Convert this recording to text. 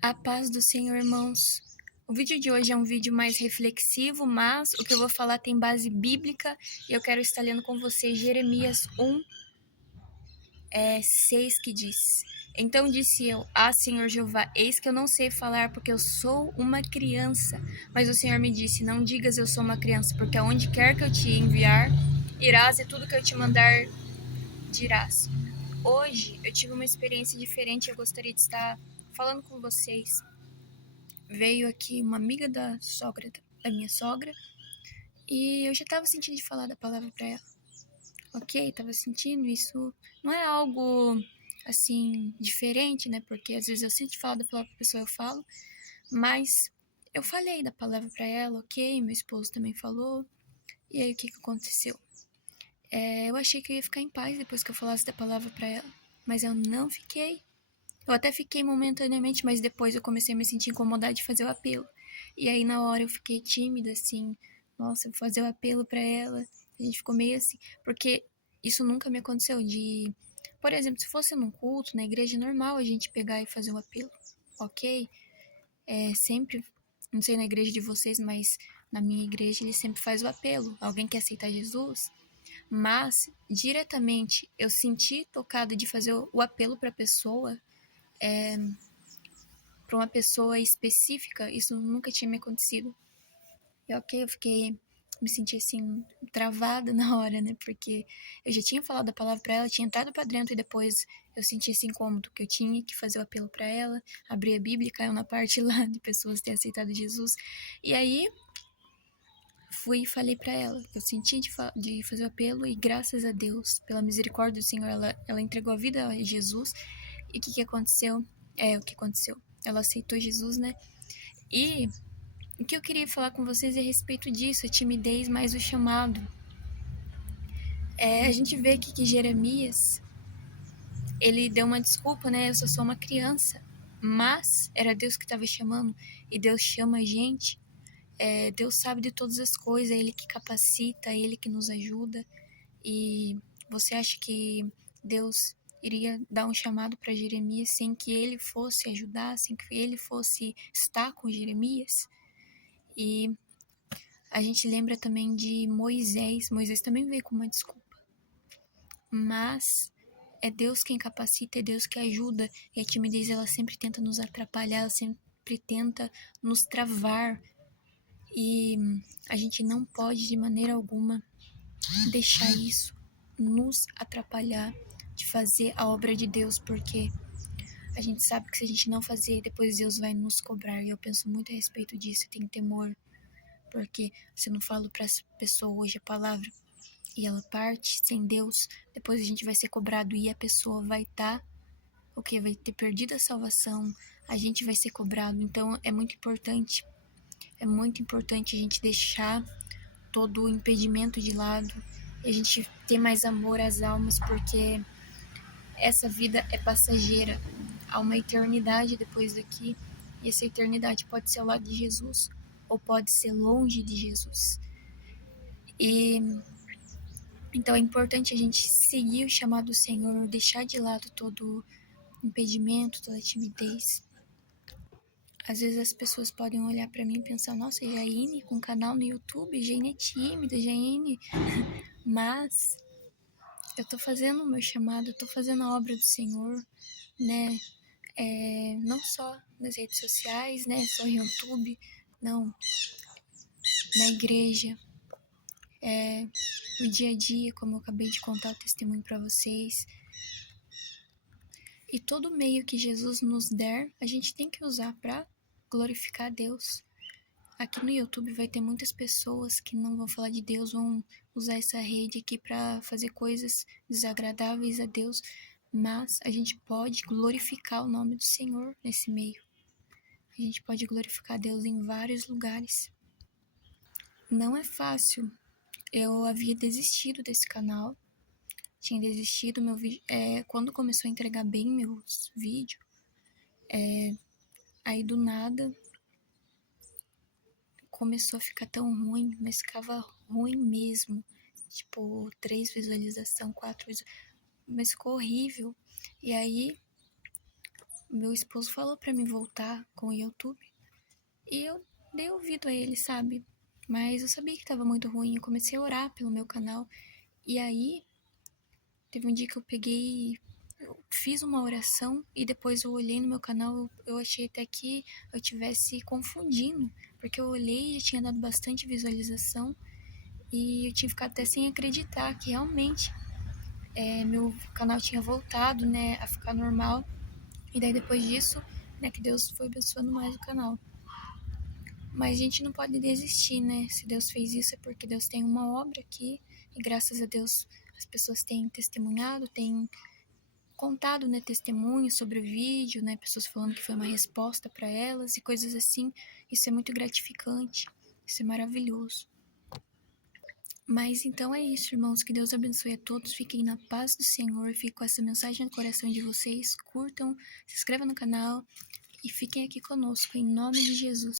A paz do Senhor, irmãos. O vídeo de hoje é um vídeo mais reflexivo, mas o que eu vou falar tem base bíblica e eu quero estar lendo com você Jeremias 1:6, que diz: Então disse eu, Senhor Jeová, eis que eu não sei falar porque eu sou uma criança. Mas o Senhor me disse, não digas eu sou uma criança, porque aonde quer que eu te enviar, irás e tudo que eu te mandar dirás. Hoje eu tive uma experiência diferente e eu gostaria de estar falando com vocês. Veio aqui uma amiga da minha sogra, e eu já estava sentindo de falar da palavra para ela. Ok, estava sentindo, isso não é algo assim diferente, né? Porque às vezes eu sinto de falar da palavra pra pessoa, eu falo, mas eu falei da palavra para ela, ok, meu esposo também falou. E aí o que aconteceu? Eu achei que eu ia ficar em paz depois que eu falasse da palavra para ela, mas eu não fiquei. Eu até fiquei momentaneamente, mas depois eu comecei a me sentir incomodada de fazer o apelo. E aí na hora eu fiquei tímida, assim, nossa, vou fazer o apelo pra ela. A gente ficou meio assim, porque isso nunca me aconteceu de, por exemplo, se fosse num culto, na igreja, é normal a gente pegar e fazer o apelo, ok? Sempre, não sei na igreja de vocês, mas na minha igreja ele sempre faz o apelo. Alguém quer aceitar Jesus? Mas, diretamente, eu senti tocado de fazer o apelo pra pessoa, para uma pessoa específica, isso nunca tinha me acontecido. E ok, eu fiquei, me senti assim, travada na hora, né? Porque eu já tinha falado a palavra para ela, tinha entrado para dentro e depois eu senti esse incômodo que eu tinha que fazer o apelo para ela, abri a Bíblia, caiu na parte lá de pessoas terem aceitado Jesus. E aí fui e falei para ela que eu senti de fazer o apelo e graças a Deus, pela misericórdia do Senhor, ela entregou a vida a Jesus. E o que aconteceu? O que aconteceu? Ela aceitou Jesus, né? E o que eu queria falar com vocês é a respeito disso, a timidez mais o chamado. A gente vê aqui que Jeremias, ele deu uma desculpa, né? Eu só sou uma criança. Mas era Deus que estava chamando, e Deus chama a gente. Deus sabe de todas as coisas, é Ele que capacita, é Ele que nos ajuda. E você acha que Deus iria dar um chamado para Jeremias sem que ele fosse ajudar, sem que ele fosse estar com Jeremias? E a gente lembra também de Moisés. Moisés também veio com uma desculpa. Mas é Deus quem capacita, é Deus que ajuda. E a timidez, ela sempre tenta nos atrapalhar, ela sempre tenta nos travar. E a gente não pode, de maneira alguma, deixar isso nos atrapalhar de fazer a obra de Deus, porque a gente sabe que se a gente não fazer, depois Deus vai nos cobrar. E eu penso muito a respeito disso, eu tenho temor, porque se eu não falo para essa pessoa hoje a palavra e ela parte sem Deus, depois a gente vai ser cobrado e a pessoa vai estar, o que? Vai ter perdido a salvação, a gente vai ser cobrado. Então é muito importante a gente deixar todo o impedimento de lado, e a gente ter mais amor às almas, porque essa vida é passageira, há uma eternidade depois daqui, e essa eternidade pode ser ao lado de Jesus, ou pode ser longe de Jesus. E então é importante a gente seguir o chamado do Senhor, deixar de lado todo impedimento, toda timidez. Às vezes as pessoas podem olhar para mim e pensar, nossa, Jaine com um canal no YouTube, Jaine é tímida, Jaine... Mas eu tô fazendo o meu chamado, eu tô fazendo a obra do Senhor, né? Não só nas redes sociais, né? Só no YouTube, não. Na igreja, no dia a dia, como eu acabei de contar o testemunho para vocês. E todo meio que Jesus nos der, a gente tem que usar para glorificar a Deus. Aqui no YouTube vai ter muitas pessoas que não vão falar de Deus, vão usar essa rede aqui para fazer coisas desagradáveis a Deus, mas a gente pode glorificar o nome do Senhor nesse meio. A gente pode glorificar Deus em vários lugares. Não é fácil. Eu havia desistido desse canal, tinha desistido meu vídeo, quando começou a entregar bem meus vídeos, aí do nada começou a ficar tão ruim, mas ficava ruim mesmo. Tipo, 3 visualizações, 4 visualizações, mas ficou horrível. E aí meu esposo falou pra mim voltar com o YouTube. E eu dei ouvido a ele, sabe? Mas eu sabia que tava muito ruim. Eu comecei a orar pelo meu canal. E aí, teve um dia que eu fiz uma oração e depois eu olhei no meu canal, eu achei até que eu tivesse confundindo, porque eu olhei e já tinha dado bastante visualização e eu tinha ficado até sem acreditar que realmente meu canal tinha voltado, né, a ficar normal. E daí depois disso, né, que Deus foi abençoando mais o canal. Mas a gente não pode desistir, né? Se Deus fez isso é porque Deus tem uma obra aqui e graças a Deus as pessoas têm testemunhado, têm contado, né, testemunhos sobre o vídeo, né, pessoas falando que foi uma resposta para elas e coisas assim. Isso é muito gratificante, isso é maravilhoso. Mas então é isso, irmãos, que Deus abençoe a todos, fiquem na paz do Senhor, fiquem com essa mensagem no coração de vocês, curtam, se inscrevam no canal e fiquem aqui conosco, em nome de Jesus.